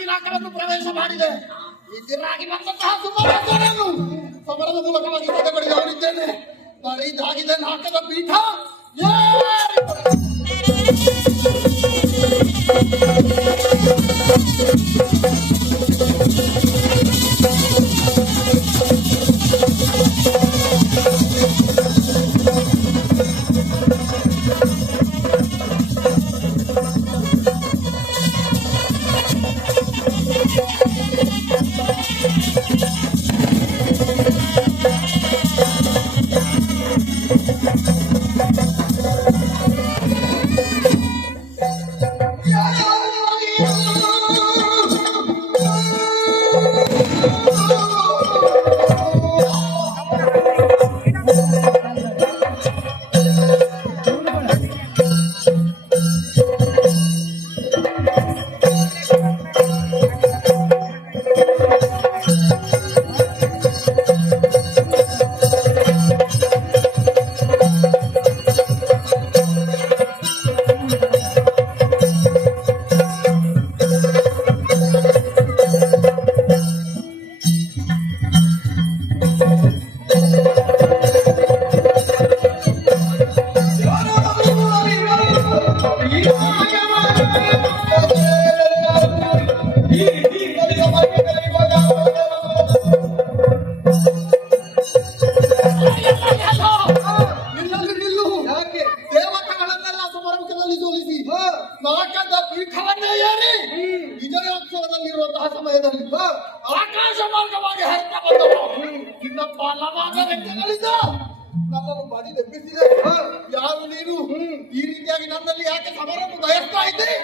ನೇರವಾಗಿ ನಾಕವನ್ನು ಪ್ರವೇಶ ಮಾಡಿದೆ. ಇದಿರಾಗಿ ಬಂದಂತಹ ಸುಮರಾಜರನ್ನು ಸಮರದ ಮೂಲಕವಾಗಿ ಕಡೆಗಣಿದವರಿದ್ದೇನೆ. ನಾನು ಇದಾಗಿದೆ ನಾಟದ ಪೀಠ. ನಾಟದ ಪೀಠವನ್ನೇ ಏರಿ ವಿಜಯೋತ್ಸವದಲ್ಲಿರುವಂತಹ ಸಮಯದಲ್ಲಿ ಆಕಾಶ ಮಾರ್ಗವಾಗಿ ಹರಿತ ಬಂದವು ನಿನ್ನ ಬಲವಾದ ವ್ಯಕ್ತಿಗಳಿಂದ ನನ್ನನ್ನು ಬಡಿ ತೆಪ್ಪಿಸಿದೆ. ಯಾರು ನೀನು? ಈ ರೀತಿಯಾಗಿ ನನ್ನಲ್ಲಿ ಯಾಕೆ ಸಮರನ್ನು ಬಯಸ್ತಾ ಇದ್ದೀರಿ?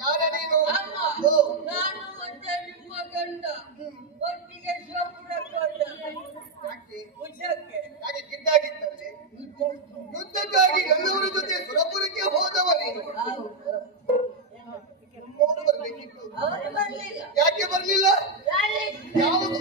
ಯಾರ ನೀನು? ನಾನು ಮತ್ತೆ ನಿಮ್ಮ ಗಂಡ ಒಟ್ಟಿಗೆ ಹಾಗೆ ಗಿದ್ದಾಗಿದ್ದಲ್ಲಿ ಯುದ್ಧಕ್ಕಾಗಿ ಎಲ್ಲವರ ಜೊತೆ ಸುರಪುರಕ್ಕೆ ಹೋದವ ನೀನು. ನಮ್ಮವರು ಬರ್ಬೇಕಿತ್ತು, ಯಾಕೆ ಬರ್ಲಿಲ್ಲ? ಯಾವುದು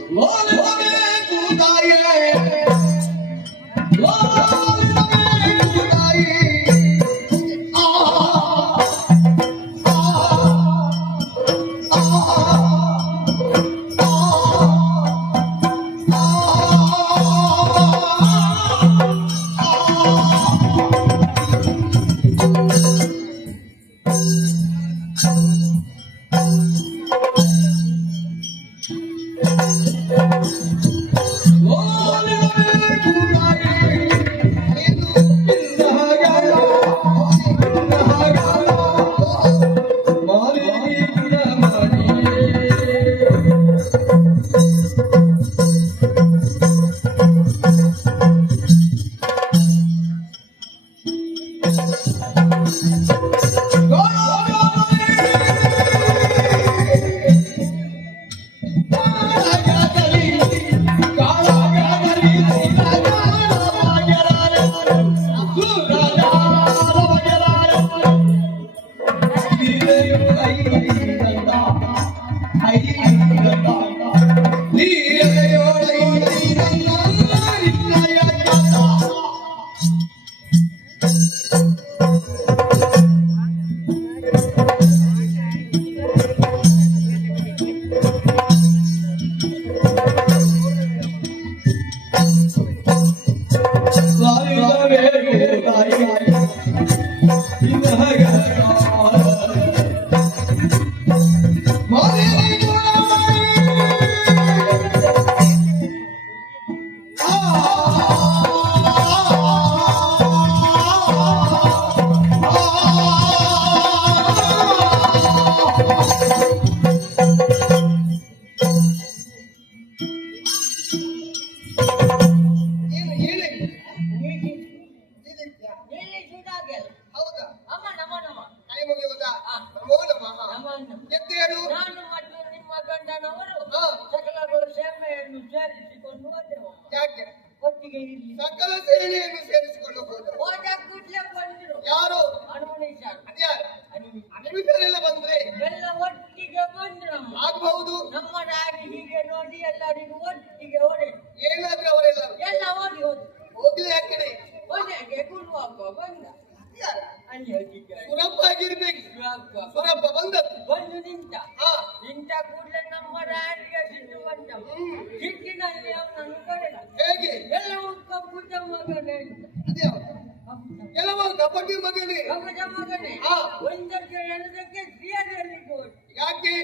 ನಾನು ಮತ್ತು ನಿಮ್ಮ ಗಂಡನವರು ಸಕಲಗಳು ಸೇವೆಯನ್ನು ಸೇರಿಸಿಕೊಂಡು ಹೋದೆವು. ಯಾಕೆ ಒಟ್ಟಿಗೆ ಇಲ್ಲಿ ಸಕಲ ಸೇನೆಯನ್ನು ಸೇರಿಸಿಕೊಂಡು ಹೋದ ಕೂಡಲೇ ಬಂದರು. ಯಾರು? ಅನುಮನಿಸಾರು. ಅನಿಮಿಷರೆಲ್ಲ ಬಂದ್ರೆ ಎಲ್ಲ ಒಟ್ಟಿಗೆ ಬಂದ್ರು. ಆಗಬಹುದು. ನಮ್ಮ ದಾರಿ ಹೀಗೆ ನೋಡಿ ಎಲ್ಲರಿಗೂ ಒಟ್ಟಿಗೆ ಹೊಡೆ ಏನಾದ್ರೆ ಅವರೆಲ್ಲ ಎಲ್ಲ ಓಡಿ ಹೋದ್ರು. ಹೋಗ್ಲಿ ಯಾಕೆ ಮನೆಗೆ ಗುರುವಾಗ್ವ ಬಂದ. ಅಲ್ಲಿ ಹೋಗಿದ್ದಾರೆ. ಸುರಪ್ಪ ಆಗಿರ್ಬೇಕು. ಸುರಪ್ಪ ಬಂದು ನಿಂತ. ನಿಂತ ಕೂಡಲೇ ನಮ್ಮ ರಾಣಿಗೆ ಸಿಟ್ಟು ಬಂದ. ಸಿಟ್ಟಿನಲ್ಲಿ ಅವನನ್ನು ಕರೆದ. ಹೇಗೆ? ಎಲ್ಲವೂ ಕಪ್ಪುಟ ಮಗನೇ ಅಂತ. ಎಲ್ಲವೂ ಕಪಟಿ ಮಗನೇ. ಕಪ್ಪುಟ ಮಗನೇ. ಒಂದಕ್ಕೆ ಎರಡಕ್ಕೆ ಕ್ರಿಯೆಯಲ್ಲಿ ಹೋಗಿ. ಯಾಕೆ?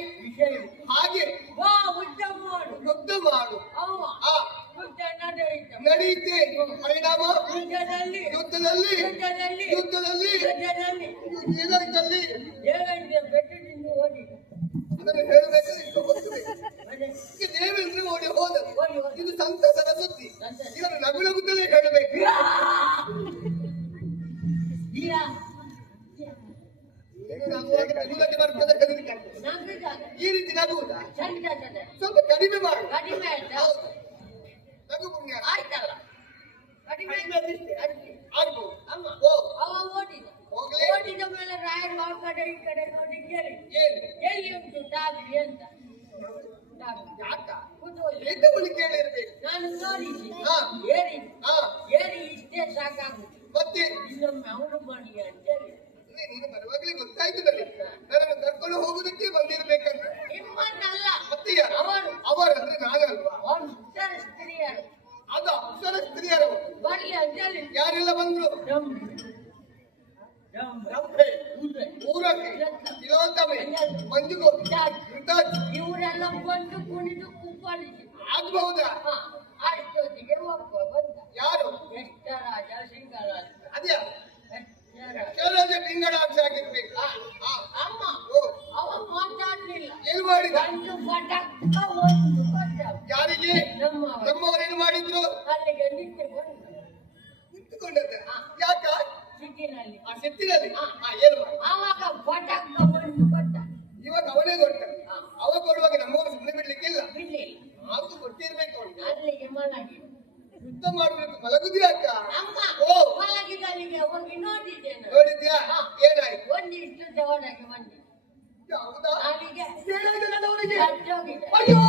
ಹಾಗೆ ವಾ ಯುದ್ಧ ಮಾಡು. ಯುದ್ಧ ಮಾಡು. ಅವ ಯುದ್ಧ ನಡೆಯುತ್ತೆ. ಪರಿಣಾಮ ಯುದ್ಧದಲ್ಲಿ ಏನಾಯ್ತಲ್ಲಿ? ಏನಾಯ್ತು? ಬೆಟ್ಟದಿಂದ ಹೋಗಿ ಅದನ್ನು ಹೇಳಬೇಕಾದ್ರೆ ಇಷ್ಟು ಗೊತ್ತಿದೆ. ದೇವೇಂದ್ರ ಓಡಿ ಹೋದ. ಇದು ಸಂತಸದ ಸುದ್ದಿ. ಇದನ್ನು ನಗುನಗುತ್ತಲೇ ಹೇಳಬೇಕು. ನಗುವುದಕ್ಕೆ ಬರ್ತದೆ ಹೆದರಿಕೆ. ಈ ರೀತಿ ನಗುವುದಾ? ಸ್ವಲ್ಪ ಕಡಿಮೆ ಮಾಡು. ನಗು ಪುಣ್ಯ ಆಯ್ತಲ್ಲ. ಆಗ್ಬೋದು. ಅವ ಓಡಿದ. ಓಡಿದ ಮೇಲೆ ರಾಯರು ಆ ಕಡೆ ಈ ಕಡೆ ನೋಡಿ ಕೇಳಿ ಎಲ್ಲಿ ಉಂಟು ಟಾಗ್ರಿ ಅಂತ. ನಾನು ನೋಡಿದ್ದೆ. ಏರಿ ಇಷ್ಟೇ ಸಾಕಾಗುತ್ತೆ. ಮತ್ತೆ ಇನ್ನೊಮ್ಮೆ ಅವರು ಮಾಡಿ ಅಂತೇಳಿ ನೀನು ಬರುವಾಗಲೇ ಗೊತ್ತಾಯ್ತು ನನಗೆ ನನ್ನನ್ನು ಕರ್ಕೊಂಡು ಹೋಗುದಕ್ಕೆ ಬಂದಿರ್ಬೇಕಂತ. ನಿಮ್ಮನ್ನಲ್ಲ ಮತ್ತೆ ಯಾರು? ಅವರು ಅವರಂದ್ರೆ ನಾನಲ್ವಾ? ಅವರು ಉತ್ತರ ಸ್ತ್ರೀಯರು ಅದು ಅಪ್ಸರ ಸ್ತ್ರೀಯರು. ಬರ್ಲಿ ಅಂತೇಳಿ ಯಾರೆಲ್ಲ ಬಂದ್ರು? ರಂಭೆ, ಊರಕ್ಕೆ ತಿಲೋತ್ತಮೆ, ಮಂಜುಗೋಪಿ, ಋತಾಜ್ ಇವರೆಲ್ಲ ಬಂದು ಕುಣಿದು ಕುಪ್ಪಳಿಸಿ ಆಗ್ಬಹುದಾ? ಅಷ್ಟೊತ್ತಿಗೆ ಒಬ್ಬ ಬಂದ. ಯಾರು? ಎಷ್ಟರಾಜ ಸಿಂಗರಾಜ. ಅದ್ಯಾ ಶಿವರಾಜ ಪಿಂಗಡಾಕ್ಷ ಆಗಿರ್ಬೇಕು. ಅಮ್ಮ ಓ ಅವ ಮಾತಾಡ್ಲಿಲ್ಲ. ಏನು ಮಾಡಿದ? ಗಂಡು ಪಟಕ್ಕ ಒಂದು ಕೊಟ್ಟ. ಯಾರಿಗೆ? ನಮ್ಮವರೇನು ಮಾಡಿದ್ರು? ಅಲ್ಲಿಗೆ ನಿಂತು ಬಂದ ನಿಂತುಕೊಂಡದ್ದ. ಯಾಕ? ಸಿಟ್ಟಿನಲ್ಲಿ ಆ ಸಿಟ್ಟಿನಲ್ಲಿ ಏನು ಮಾಡಿ? ಆವಾಗ ಪಟಕ್ಕ ಒಂದು ಕೊಟ್ಟ. ಇವಾಗ ಅವನೇ ಕೊಟ್ಟ. ಅವ ಕೊಡುವಾಗ ನಮ್ಮವರು ಸುಮ್ಮನೆ ಬಿಡ್ಲಿಕ್ಕಿಲ್ಲ. ಬಿಡ್ಲಿಲ್ಲ. ಆದ್ರೂ ಕೊಟ್ಟಿರ್ಬೇಕು ಅವನಿಗೆ. ಅಲ್ಲಿಗೆ ಮಲಗಿ ಯುದ್ಧ ಮಾಡುವುದಕ್ಕೆ ಮಲಗುದಿ ಅಕ್ಕ? ಅಮ್ಮ ಓ ಮಲಗಿದಲ್ಲಿಗೆ ಹೋಗಿ ನೋಡಿದ್ದೇನೆ. ನೋಡಿದ್ಯಾ? ಏನಾಯ್ತು? ಒಂದಿಷ್ಟು ಜವಳಗೆ ಬಂದಿ. ಹೌದಾ? ನಾಲಿಗೆ ಏನಾಗಿದೆ ನನ್ನವನಿಗೆ? ಸತ್ತೋಗಿದೆ. ಅಯ್ಯೋ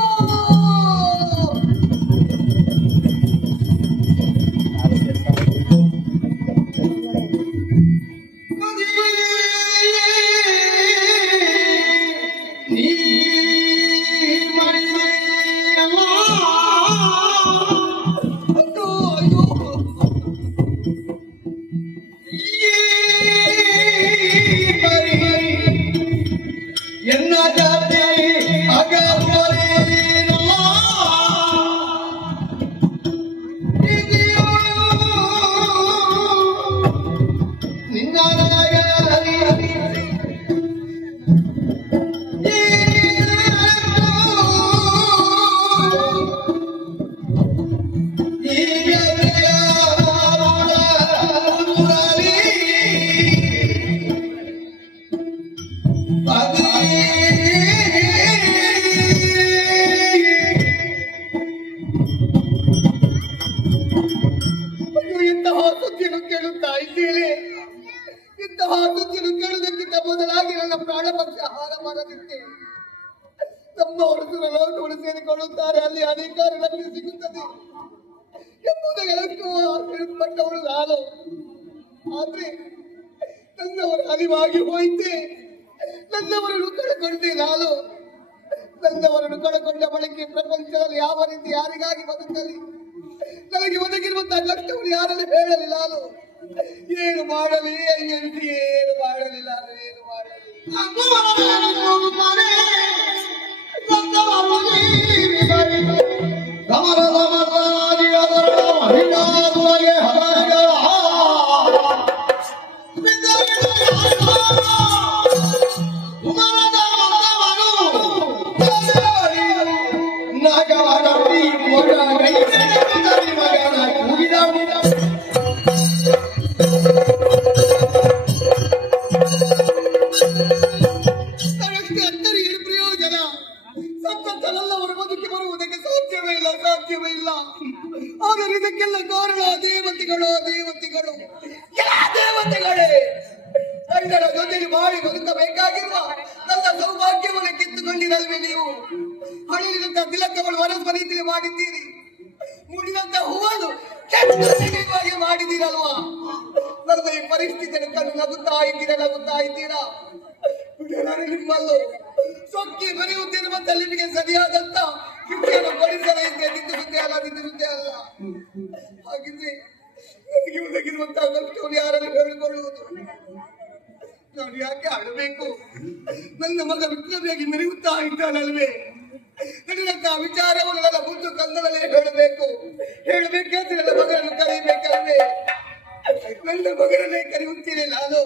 ಇಂತಹ ಸುದ್ದಿಯನ್ನು ಕೇಳುತ್ತಾ ಇದ್ದೇನೆ. ಇಂತಹ ಸುದ್ದಿಯನ್ನು ಕೇಳುವುದಕ್ಕಿಂತ ಮೊದಲಾಗಿ ನನ್ನ ಪ್ರಾಣ ಪಕ್ಷ ಆಹಾರ ಮಾಡದಿದ್ದೆ. ತಮ್ಮವರು ಸುರಲೋಕವನ್ನು ಸೇರಿಕೊಳ್ಳುತ್ತಾರೆ, ಅಲ್ಲಿ ಅಧಿಕಾರ ನಮಗೆ ಸಿಗುತ್ತದೆ ಎಂಬುದಕ್ಕೆ ಪಟ್ಟವಳು ನಾನು. ಆದ್ರೆ ನನ್ನವರ ಅರಿವಾಗಿ ಹೋಯಿತೆ. ನನ್ನವರನ್ನು ಕಳಕೊಂಡೆ ನಾನು. ನನ್ನವರನ್ನು ಕಳಕೊಂಡ ಬಳಿಕೆ ಪ್ರಪಂಚದಲ್ಲಿ ಯಾವ ರೀತಿ ಯಾರಿಗಾಗಿ ಬದುಕಲಿ? ನನಗೆ ಒದಗಿರುವಂತಹ ಕಷ್ಟವನ್ನು ಯಾರಲ್ಲಿ ಹೇಳಲಿ ನಾನು? ಏನು ಮಾಡಲಿ? ಅಯ್ಯೋ ಏನು ಮಾಡಲಿ ನಾನು? ಏನು ಮಾಡಲಿ? ಸಾಧ್ಯವೇ ಇಲ್ಲ. ಆದರೆ ಇದಕ್ಕೆಲ್ಲ ಕಾರಣ ದೇವತೆಗಳು. ದೇವತೆಗಳೇ ಗಂಡನ ಜೊತೆಗೆ ಬಾಳಿ ಬದುಕಬೇಕಾಗಿರುವ ನನ್ನ ಸೌಭಾಗ್ಯವನ್ನು ಕಿತ್ತುಕೊಂಡಿರಲ್ವೇ ನೀವು? ಹಳಿದಂತ ತಿಲಕಗಳು ವನಸ್ಪರೀತಿಗೆ ಮಾಡಿದ್ದೀರಿ. ಮುಡಿದಂತ ಹೂವನ್ನು ಕೆಟ್ಟವಾಗಿ ಮಾಡಿದ್ದೀರಲ್ವಾ? ನನ್ನ ಈ ಪರಿಸ್ಥಿತಿಯನ್ನು ಕಂಡು ನಗುತ್ತಾ ಇದ್ದೀರಾ? ನಿಮ್ಮಲ್ಲೂ ಸೊಕ್ಕಿ ಬರೆಯುತ್ತಿರುವಂತ ನಿಮಗೆ ಸರಿಯಾದಂತ ಶಿಕ್ಷೆಯನ್ನು ಕೊಡಿಸಲೇ ಇದ್ರೆ ನಿಂದಿಸುತ್ತೆ ಅಲ್ಲ. ಹಾಗಿದ್ರೆ ನನಗೆ ಒದಗಿರುವಂತಹ ಕಷ್ಟವನ್ನು ಯಾರಲ್ಲಿ ಹೇಳಿಕೊಳ್ಳುವುದು? ನಾನು ಯಾಕೆ ಅಳಬೇಕು? ನನ್ನ ಮಗ ವಿಕ್ರಮಿಯಾಗಿ ಮೆರೆಯುತ್ತಾ ಇದ್ದಾನಲ್ವೇ? ನಡೆದಂತಹ ವಿಚಾರವನ್ನು ನನ್ನ ಮುಂದೆ ಕಂದಲೇ ಹೇಳಬೇಕಂದ್ರೆ ನನ್ನ ಮಗನನ್ನು ಕರೀಬೇಕಲ್ವೇ? ನನ್ನ ಮಗನನ್ನೇ ಕರೆಯುತ್ತೀನಿ ನಾನು.